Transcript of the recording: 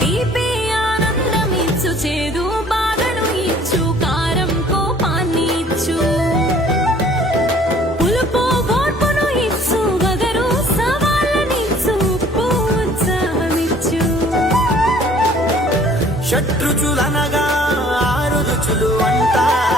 తీపి ఆనందమిచ్చు, చేదు బాధను ఇచ్చు, కారం కోపాన్ని ఇచ్చు, పులుపు ఓర్పును ఇచ్చు, వగరు సవాళ్ళనిచ్చు, ఉప్పు ఉత్సాహమిచ్చు. షడ్రుచులనగా 6 రుచులు అంటారు.